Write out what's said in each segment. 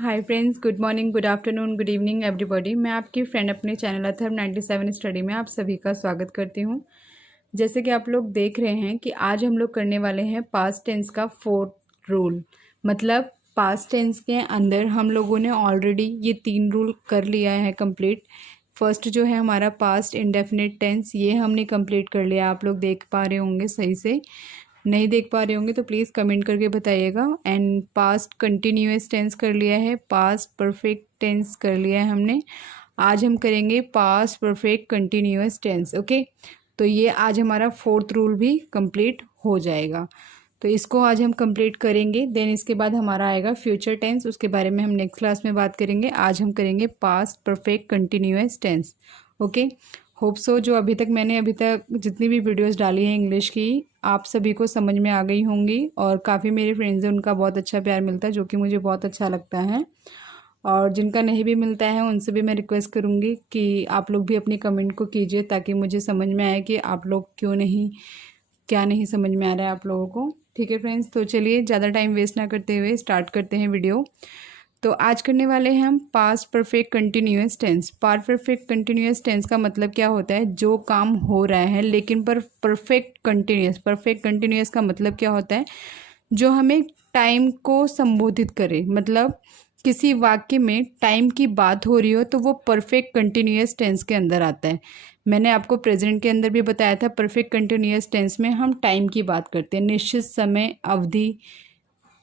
Hi friends, good morning, good afternoon, good evening everybody. मैं आपकी friend अपने channel Atharva 97 study में आप सभी का स्वागत करती हूं। जैसे कि आप लोग देख रहे हैं कि आज हम लोग करने वाले हैं पास्ट टेंस का फोर्थ रूल। मतलब पास्ट टेंस के अंदर हम लोगों ने ऑलरेडी ये 3 रूल कर लिया है कंप्लीट। फर्स्ट जो है हमारा पास्ट इंडेफिनिट टेंस, ये हमने कंप्लीट कर लिया। आप लोग देख पा रहे होंगे, सही से नहीं देख पा रहे होंगे तो प्लीज़ कमेंट करके बताइएगा। एंड पास्ट कंटिन्यूअस टेंस कर लिया है, पास्ट परफेक्ट टेंस कर लिया है हमने। आज हम करेंगे past perfect continuous tense. Okay, तो ये आज हमारा फोर्थ रूल भी कंप्लीट हो जाएगा। तो इसको आज हम कंप्लीट करेंगे। देन इसके बाद हमारा आएगा फ्यूचर टेंस, उसके बारे में हम नेक्स्ट क्लास में बात करेंगे। आज हम करेंगे past perfect continuous tense. Okay, hope so जो अभी तक जितनी भी वीडियोस डाली हैं इंग्लिश की, आप सभी को समझ में आ गई होंगी। और काफ़ी मेरे फ्रेंड्स हैं, उनका बहुत अच्छा प्यार मिलता है, जो कि मुझे बहुत अच्छा लगता है। और जिनका नहीं भी मिलता है उनसे भी मैं रिक्वेस्ट करूँगी कि आप लोग भी अपनी कमेंट को कीजिए, ताकि मुझे समझ में आए कि आप लोग क्या नहीं समझ में आ रहा है आप लोगों को। ठीक है फ्रेंड्स, तो चलिए ज़्यादा टाइम वेस्ट ना करते हुए स्टार्ट करते हैं वीडियो। तो आज करने वाले हैं हम past perfect continuous tense. Past perfect continuous tense का मतलब क्या होता है? जो काम हो रहा है लेकिन पर परफेक्ट कंटिन्यूअस। परफेक्ट कंटिन्यूअस का मतलब क्या होता है? जो हमें टाइम को संबोधित करे। मतलब किसी वाक्य में टाइम की बात हो रही हो तो वो परफेक्ट कंटिन्यूअस टेंस के अंदर आता है। मैंने आपको प्रेजेंट के अंदर भी बताया था, परफेक्ट कंटिन्यूअस टेंस में हम टाइम की बात करते हैं, निश्चित समय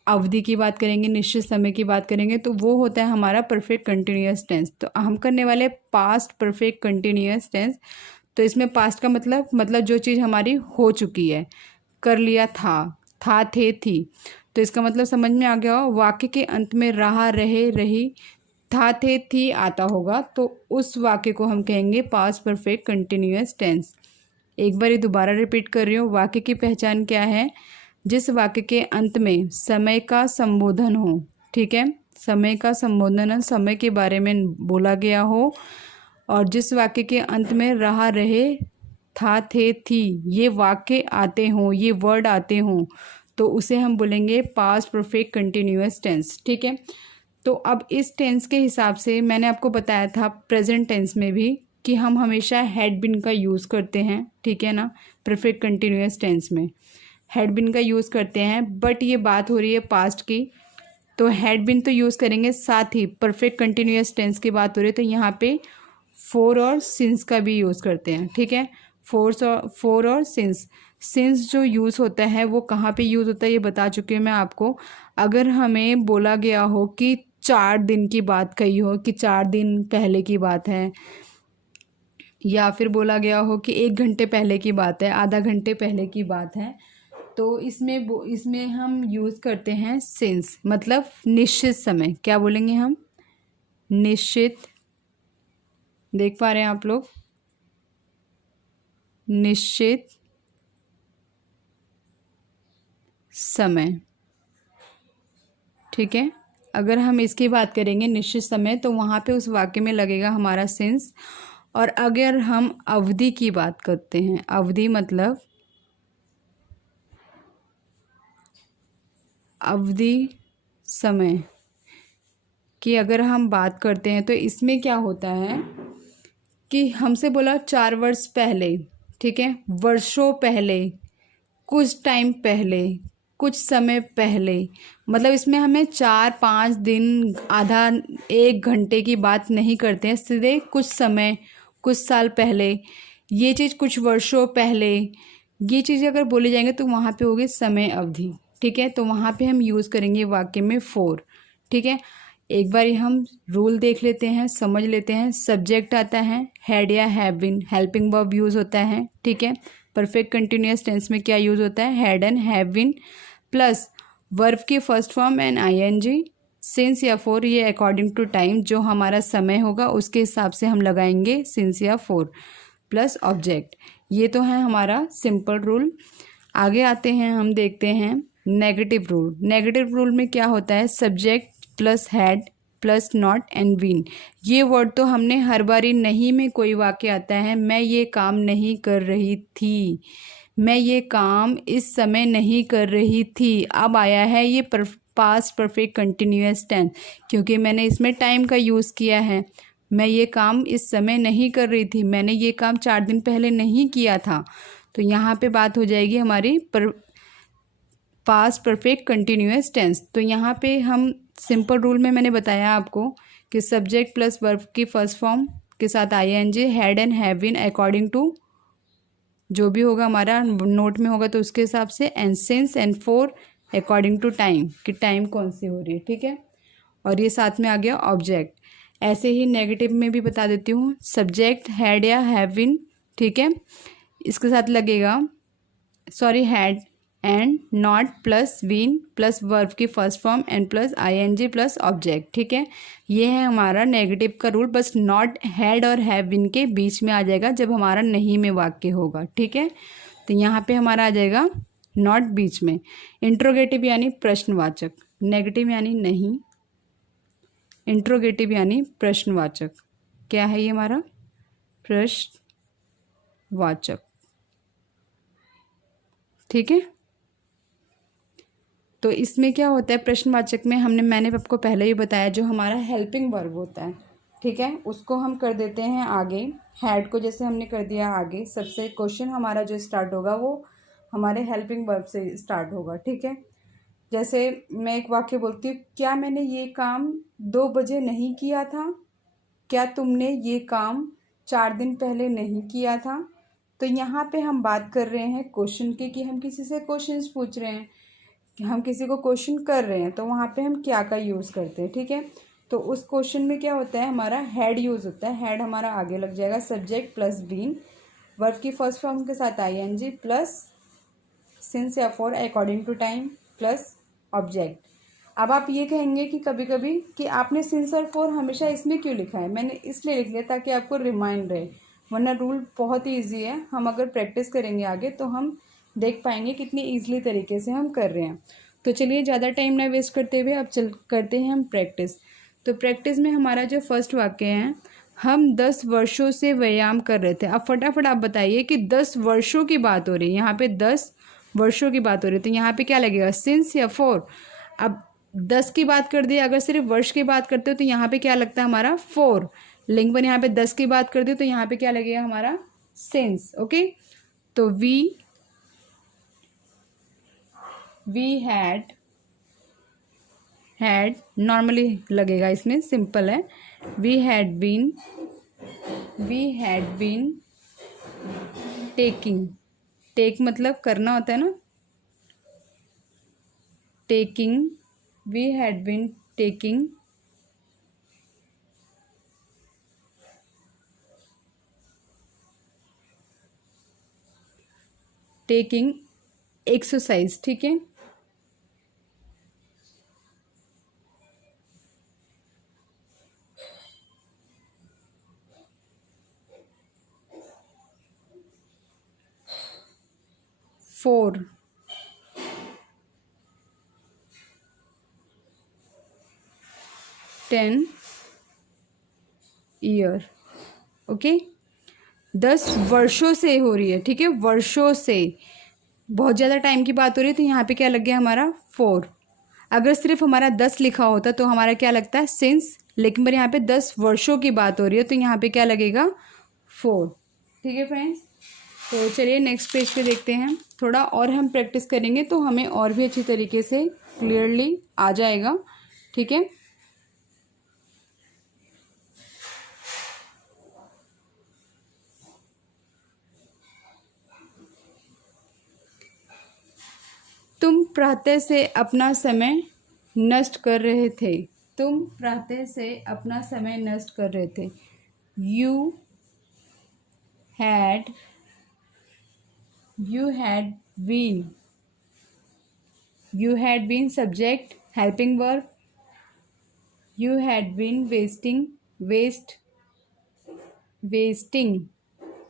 अवधि की बात करेंगे, निश्चित समय की बात करेंगे, तो वो होता है हमारा परफेक्ट कंटिन्यूअस टेंस। तो हम करने वाले पास्ट परफेक्ट कंटिन्यूअस टेंस। तो इसमें पास्ट का मतलब जो चीज़ हमारी हो चुकी है, कर लिया, था, थे, थी। तो इसका मतलब समझ में आ गया हो। वाक्य के अंत में रहा, रहे, रही, था, थे, थी आता होगा, तो उस वाक्य को हम कहेंगे पास्ट परफेक्ट कंटिन्यूअस टेंस। एक बार ये दोबारा रिपीट कर रही हूँ। वाक्य की पहचान क्या है? जिस वाक्य के अंत में समय का संबोधन हो। ठीक है, समय का संबोधन, समय के बारे में बोला गया हो। और जिस वाक्य के अंत में रहा, रहे, था, थे, थी ये वाक्य आते हों, ये वर्ड आते हों, तो उसे हम बोलेंगे पास्ट परफेक्ट कंटिन्यूअस टेंस। ठीक है, तो अब इस टेंस के हिसाब से मैंने आपको बताया था प्रेजेंट टेंस में भी कि हम हमेशा हैड बीन का यूज़ करते हैं। ठीक है ना, परफेक्ट कंटिन्यूअस टेंस में हैड बीन का यूज़ करते हैं। बट ये बात हो रही है पास्ट की, तो हैड बीन तो यूज़ करेंगे, साथ ही परफेक्ट कंटिन्यूअस टेंस की बात हो रही है तो यहाँ पे फोर और सिंस का भी यूज़ करते हैं। ठीक है, फोर और सिंस जो यूज़ होता है वो कहाँ पे यूज़ होता है ये बता चुकी हूँ मैं आपको। अगर हमें बोला गया हो कि 4 दिन की बात कही हो, कि 4 दिन पहले की बात है, या फिर बोला गया हो कि 1 घंटे पहले की बात है, आधा घंटे पहले की बात है, तो इसमें हम यूज़ करते हैं सिंस। मतलब निश्चित समय। क्या बोलेंगे हम? निश्चित। देख पा रहे हैं आप लोग? निश्चित समय। ठीक है, अगर हम इसकी बात करेंगे निश्चित समय, तो वहाँ पे उस वाक्य में लगेगा हमारा सिंस। और अगर हम अवधि की बात करते हैं, अवधि मतलब अवधि समय की अगर हम बात करते हैं, तो इसमें क्या होता है कि हमसे बोला 4 वर्ष पहले। ठीक है, वर्षों पहले, कुछ टाइम पहले, कुछ समय पहले। मतलब इसमें हमें 4-5 दिन, आधा 1 घंटे की बात नहीं करते हैं, सीधे कुछ समय, कुछ साल पहले, ये चीज़ कुछ वर्षों पहले, ये चीज़ें अगर बोली जाएंगे तो वहाँ पे होगी समय अवधि। ठीक है, तो वहाँ पे हम यूज़ करेंगे वाक्य में फोर। ठीक है, एक बार हम रूल देख लेते हैं, समझ लेते हैं। सब्जेक्ट आता है, हैड या have been, helping verb use होता है। ठीक है, परफेक्ट कंटिन्यूअस टेंस में क्या यूज़ होता है? Had and have been plus verb की first form and I N G, since या फोर। ये अकॉर्डिंग टू टाइम, जो हमारा समय होगा उसके हिसाब से हम लगाएंगे सिंस या फोर प्लस ऑब्जेक्ट। ये तो है हमारा सिंपल रूल। आगे आते हैं, हम देखते हैं नेगेटिव रूल। नेगेटिव रूल में क्या होता है? Subject plus had plus not and been. ये वर्ड तो हमने हर बारी नहीं में कोई वाक्य आता है, मैं ये काम नहीं कर रही थी, मैं ये काम इस समय नहीं कर रही थी। अब आया है ये पास्ट परफेक्ट कंटिन्यूअस टेंस, क्योंकि मैंने इसमें टाइम का यूज़ किया है। मैं ये काम इस समय नहीं कर रही थी, मैंने ये काम 4 दिन पहले नहीं किया था। तो यहाँ पे बात हो जाएगी हमारी पास्ट परफेक्ट कंटिन्यूअस टेंस। तो यहाँ पे हम सिंपल रूल में मैंने बताया आपको कि सब्जेक्ट प्लस वर्ब की फर्स्ट फॉर्म के साथ ING, had and have been according to जो भी होगा हमारा नोट में होगा तो उसके हिसाब से, and since and for according to time, कि टाइम कौन सी हो रही है, ठीक है। और ये साथ में आ गया ऑब्जेक्ट। ऐसे ही नेगेटिव में भी बता देती हूँ, सब्जेक्ट हैड या हैव बीन, ठीक है, इसके साथ लगेगा sorry had and not plus been plus verb की first form and plus ING plus object, ठीक है। ये है हमारा नेगेटिव का रूल, बस नॉट हैड और हैव बीन के बीच में आ जाएगा जब हमारा नहीं में वाक्य होगा, ठीक है। तो यहाँ पे हमारा आ जाएगा नॉट बीच में। इंट्रोगेटिव यानी प्रश्नवाचक, नेगेटिव यानी नहीं, इंट्रोगेटिव यानी प्रश्नवाचक। क्या है ये हमारा? प्रश्नवाचक, ठीक है। तो इसमें क्या होता है प्रश्नवाचक में, मैंने आपको पहले ही बताया, जो हमारा हेल्पिंग वर्ब होता है, ठीक है, उसको हम कर देते हैं आगे। हैड को जैसे हमने कर दिया आगे, सबसे क्वेश्चन हमारा जो स्टार्ट होगा वो हमारे हेल्पिंग वर्ब से स्टार्ट होगा, ठीक है। जैसे मैं एक वाक्य बोलती हूँ, क्या मैंने ये काम 2 बजे नहीं किया था? क्या तुमने ये काम 4 दिन पहले नहीं किया था? तो यहाँ पे हम बात कर रहे हैं क्वेश्चन की, कि हम किसी से क्वेश्चंस पूछ रहे हैं, कि हम किसी को क्वेश्चन कर रहे हैं, तो वहाँ पे हम क्या का यूज़ करते हैं, ठीक है। तो उस क्वेश्चन में क्या होता है, हमारा हैड यूज़ होता है। हैड हमारा आगे लग जाएगा सब्जेक्ट प्लस बीन, वर्ब की फर्स्ट फॉर्म के साथ आईएनजी प्लस सिंस या for according to time plus object. अब आप ये कहेंगे कि कभी कभी कि आपने सिंस और फॉर हमेशा इसमें क्यों लिखा है? मैंने इसलिए लिख लिया ताकि आपको रिमाइंड रहे, वरना रूल बहुत ही ईजी है। हम अगर प्रैक्टिस करेंगे आगे तो हम देख पाएंगे कितनी ईजिली तरीके से हम कर रहे हैं। तो चलिए ज़्यादा टाइम ना वेस्ट करते हुए अब करते हैं हम प्रैक्टिस। तो प्रैक्टिस में हमारा जो फर्स्ट वाक्य है, हम 10 वर्षों से व्यायाम कर रहे थे। अब फटाफट आप बताइए कि 10 वर्षों की बात हो रही है, यहाँ पे 10 वर्षों की बात हो रही है, तो यहाँ पे क्या लगेगा, सिंस या फॉर। अब 10 की बात कर दी, अगर सिर्फ वर्ष की बात करते हो तो यहाँ पे क्या लगता है हमारा, फॉर। लिंग पर यहाँ पे 10 की बात कर दी तो यहाँ पे क्या लगेगा हमारा, सिंस, ओके। तो वी हैड नॉर्मली लगेगा, इसमें सिंपल है। We had been taking, take मतलब करना होता है ना, taking, we had been taking exercise, ठीक है। Four 10 year, okay. 10 वर्षों से हो रही है, ठीक है, वर्षों से, बहुत ज़्यादा टाइम की बात हो रही है, तो यहाँ पे क्या लग गया हमारा, 4। अगर सिर्फ हमारा 10 लिखा होता तो हमारा क्या लगता है, सिंस, लेकिन पर यहाँ पे 10 वर्षों की बात हो रही है तो यहाँ पे क्या लगेगा, 4, ठीक है फ्रेंड्स। तो चलिए नेक्स्ट पेज पे देखते हैं। थोड़ा और हम प्रैक्टिस करेंगे तो हमें और भी अच्छी तरीके से क्लियरली आ जाएगा, ठीक है। तुम प्रातः से अपना समय नष्ट कर रहे थे, तुम प्रातः से अपना समय नष्ट कर रहे थे। You had been, you had been subject helping verb, you had been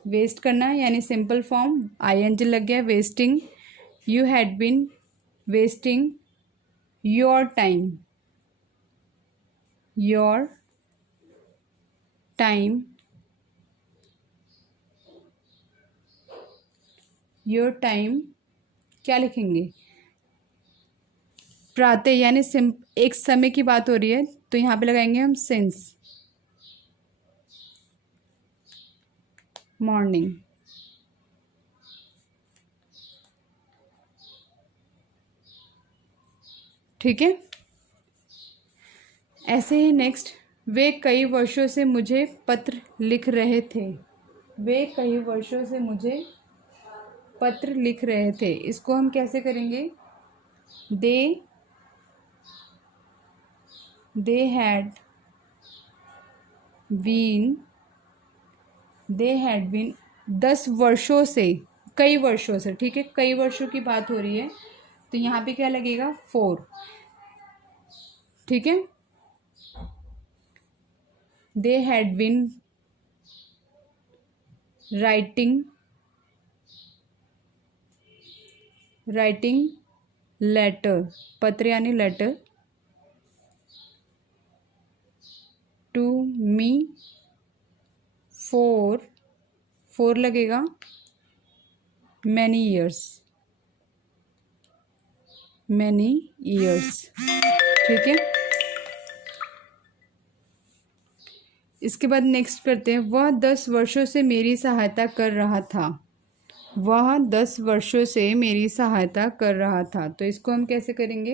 waste करना यानी सिंपल फॉर्म, आईएनजी लग गया, wasting. You had been wasting your time, your time क्या लिखेंगे, प्रातः यानी एक समय की बात हो रही है, तो यहाँ पे लगाएंगे हम सिंस मॉर्निंग। ठीक है। ऐसे ही नेक्स्ट, वे कई वर्षों से मुझे पत्र लिख रहे थे। वे कई वर्षों से मुझे पत्र लिख रहे थे, इसको हम कैसे करेंगे? दे हैड बीन 10 वर्षों से, कई वर्षों से। ठीक है, कई वर्षों की बात हो रही है, तो यहाँ पे क्या लगेगा? 4। ठीक है। They had been writing letter, पत्र यानी लेटर, टू मी फोर लगेगा मैनी ईयर्स। ठीक है। इसके बाद नेक्स्ट करते हैं, वह 10 वर्षों से मेरी सहायता कर रहा था। वह 10 वर्षों से मेरी सहायता कर रहा था, तो इसको हम कैसे करेंगे?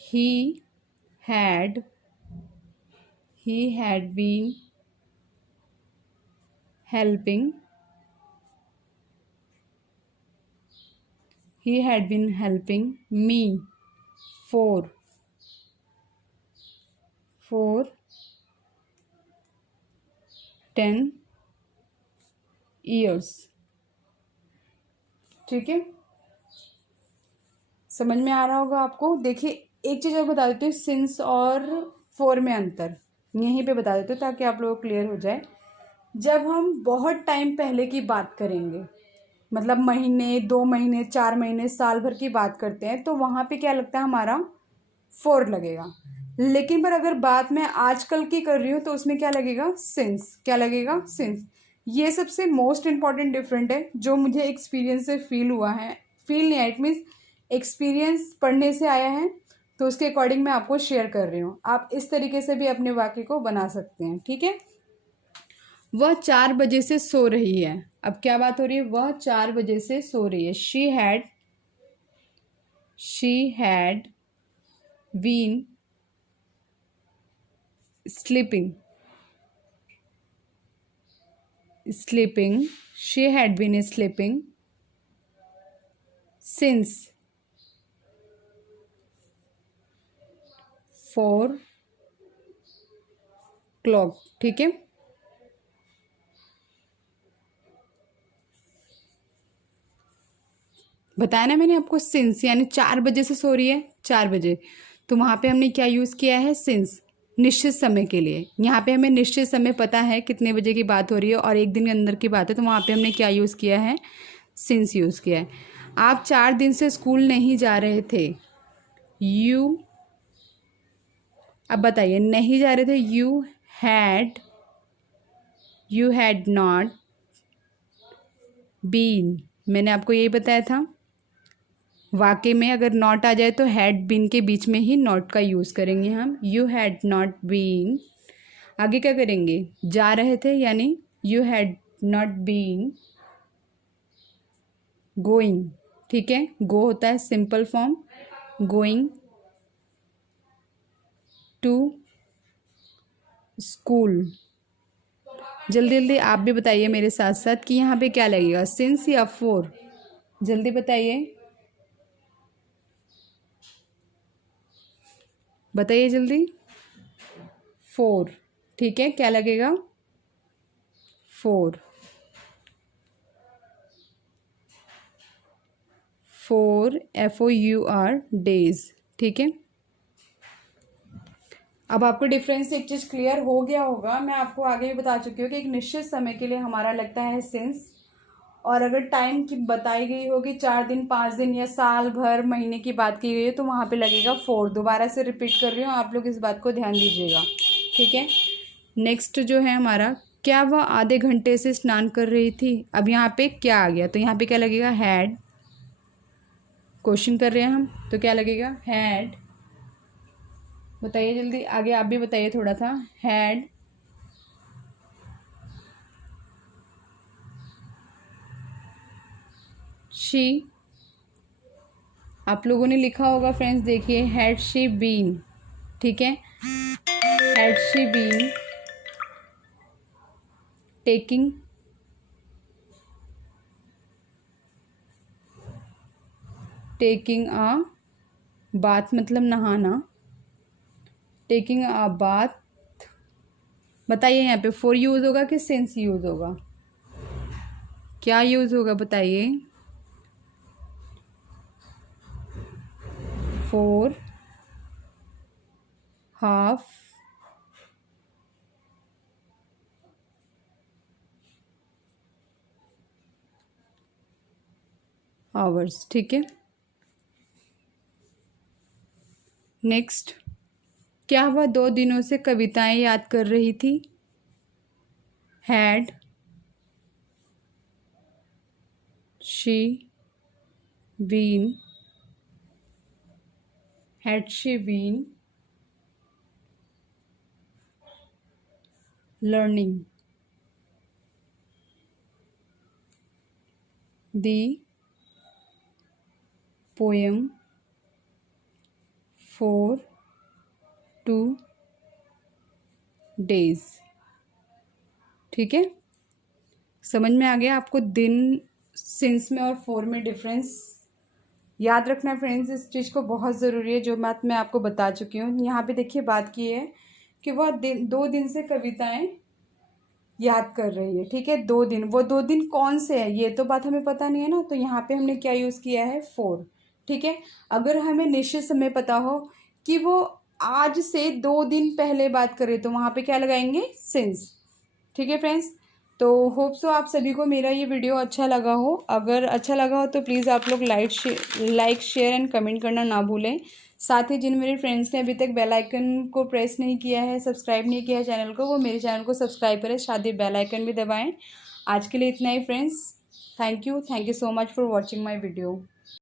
He had been helping me for 10 years। ठीक है, समझ में आ रहा होगा आपको। देखिए, एक चीज़ और बता देती हूँ, सिंस और फोर में अंतर यहीं पे बता देते हो ताकि आप लोगों को क्लियर हो जाए। जब हम बहुत टाइम पहले की बात करेंगे, मतलब महीने, 2 महीने, 4 महीने, साल भर की बात करते हैं, तो वहाँ पे क्या लगता है? हमारा 4 लगेगा। लेकिन पर अगर बात मैं आजकल की कर रही हूँ, तो उसमें क्या लगेगा? सिंस। क्या लगेगा? सिंस। ये सबसे मोस्ट इम्पॉर्टेंट डिफरेंट है, जो मुझे एक्सपीरियंस से फील हुआ है। फील नहीं, इट मीन्स एक्सपीरियंस पढ़ने से आया है, तो उसके अकॉर्डिंग मैं आपको शेयर कर रही हूँ। आप इस तरीके से भी अपने वाक्य को बना सकते हैं। ठीक है। वह 4 बजे से सो रही है। अब क्या बात हो रही है? वह 4 बजे से सो रही है। She had been sleeping she had been sleeping since 4 o'clock। ठीक है। बताया ना मैंने आपको, सिंस यानी 4 बजे से सो रही है, 4 बजे, तो वहां पे हमने क्या यूज किया है? सिंस, निश्चित समय के लिए। यहाँ पे हमें निश्चित समय पता है कितने बजे की बात हो रही है और एक दिन के अंदर की बात है, तो वहाँ पे हमने क्या यूज़ किया है? सिंस यूज़ किया है। आप 4 दिन से स्कूल नहीं जा रहे थे। अब बताइए, नहीं जा रहे थे। यू हैड नॉट बीन, मैंने आपको यही बताया था। वाक्य में अगर नॉट आ जाए तो हैड बीन के बीच में ही नॉट का यूज़ करेंगे हम। यू हैड नॉट बीन, आगे क्या करेंगे? जा रहे थे, यानी you had not been going. ठीक है, गो होता है simple form, going to school. जल्दी जल्दी आप भी बताइए मेरे साथ साथ कि यहाँ पे क्या लगेगा? सिंस या 4? जल्दी बताइए, बताइए जल्दी। 4। ठीक है, क्या लगेगा? 4 FOUR डेज। ठीक है, अब आपको डिफरेंस एक चीज़ क्लियर हो गया होगा। मैं आपको आगे भी बता चुकी हूँ कि एक निश्चित समय के लिए हमारा लगता है सिंस, और अगर टाइम की बताई गई होगी 4 दिन, 5 दिन या साल भर, महीने की बात की गई है, तो वहाँ पे लगेगा 4। दोबारा से रिपीट कर रही हूँ, आप लोग इस बात को ध्यान दीजिएगा। ठीक है। नेक्स्ट जो है हमारा, क्या वह आधे घंटे से स्नान कर रही थी? अब यहाँ पे क्या आ गया? तो यहाँ पे क्या लगेगा? हैड क्वेश्चन कर रहे हैं हम, तो क्या लगेगा? हैड, बताइए जल्दी, आगे आप भी बताइए थोड़ा सा। हैड शी, आप लोगों ने लिखा होगा फ्रेंड्स, देखिए हैड शी बीन, ठीक है, had she been taking a bath, मतलब नहाना, टेकिंग अ बाथ, बताइए यहाँ पे फॉर यूज़ होगा कि सिंस यूज़ होगा? क्या यूज़ होगा बताइए? फॉर हाफ आवर्स, ठीक है। नेक्स्ट, क्या वह 2 दिनों से कविताएं याद कर रही थी? Had she been learning the poem for 2 days, ठीक है। समझ में आ गया आपको दिन, सिंस में और फॉर में डिफरेंस? याद रखना फ्रेंड्स, इस चीज़ को बहुत ज़रूरी है, जो बात मैं आपको बता चुकी हूँ। यहाँ पे देखिए बात की है कि वह 2 दिन से कविताएं याद कर रही है, ठीक है। 2 दिन, वो 2 दिन कौन से है ये तो बात हमें पता नहीं है ना, तो यहाँ पे हमने क्या यूज़ किया है? फॉर, ठीक है। अगर हमें निश्चित समय पता हो कि वो आज से 2 दिन पहले बात करें, तो वहाँ पे क्या लगाएंगे? सिंस, ठीक है फ्रेंड्स। तो होप सो आप सभी को मेरा ये वीडियो अच्छा लगा हो। अगर अच्छा लगा हो तो प्लीज़ आप लोग लाइक शेयर एंड कमेंट करना ना भूलें। साथ ही जिन मेरे फ्रेंड्स ने अभी तक बेल आइकन को प्रेस नहीं किया है, सब्सक्राइब नहीं किया है चैनल को, वो मेरे चैनल को सब्सक्राइब करें, साथ ही बेल आइकन भी दबाएं। आज के लिए इतना ही friends, thank you so much for watching my video.